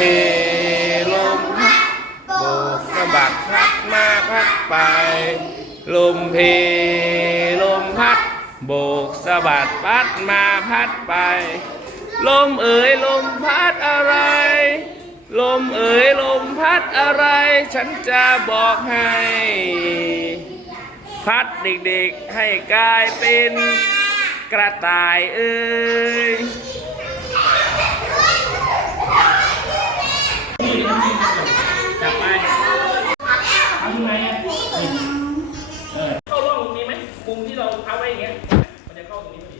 เพลมพัดโบกสะบัดพัดมาพัดไป ลมเพลมพัด โบกสะบัดพัดมาพัดไป ลมเอ๋ยลมพัดอะไร ลมเอ๋ยลมพัดอะไร ฉันจะบอกให้ พัดเด็กๆให้กลายเป็นกระต่ายเอ้ย จับไปทำไงอะเออเข้าร่องตรงนี้ไหมมุมที่เราเอาไว้อย่างเงี้ย มันจะเข้าตรงนี้พอดี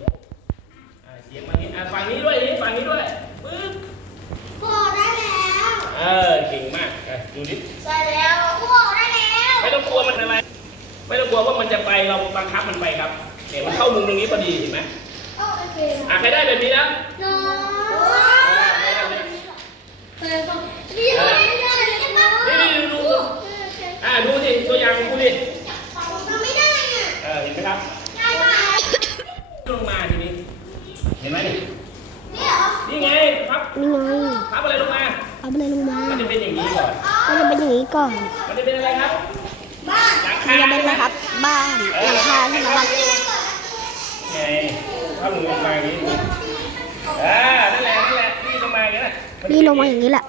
อ่าเสียงมานี้ อ่าฝั่งนี้ด้วยนี่ฝั่งนี้ด้วยปึ๊บพ่อได้แล้วเออเก่งมากอะดูดิได้แล้วพ่อได้แล้วไม่ต้องกลัวมันอะไร ไม่ต้องกลัวว่ามันจะไปเราบังคับมันไปครับเนี่ยมันเข้ามุมตรงนี้พอดีเห็นไหมโอเคอะใครได้แบบนี้แล้วน้องอ่าใครได้แบบนี้เปิดก่อนนี่ไม่ได้เลยนะนี่นี่ดูดูดูอ่าดูสิตัวอย่างดูดิทำไม่ได้อะเออเห็นไหมครับได้ไหมลงมาทีนี้เห็นไหมนี่นี่เหรอนี่ไงพับนี่ไงพับอะไรลงมาเอาไปเลยลงมา มันจะเป็นอย่างนี้ก่อนก็จะเป็นอย่างนี้ก่อน มันจะเป็นอะไรครับ บ้านหลังมันคาจะเป็นนะครับ บ้านหลังคาใช่ไหมครับไงถ้ามึงลงมาอย่างนี้อ่านั่นแหละนั่นแหละนี่ลงมาอย่างนี้แหละนี่ลงมาอย่างนี้แหละ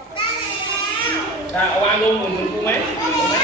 อ่าเอาวางลงเหมือนเหมือนกูไหมลงไหม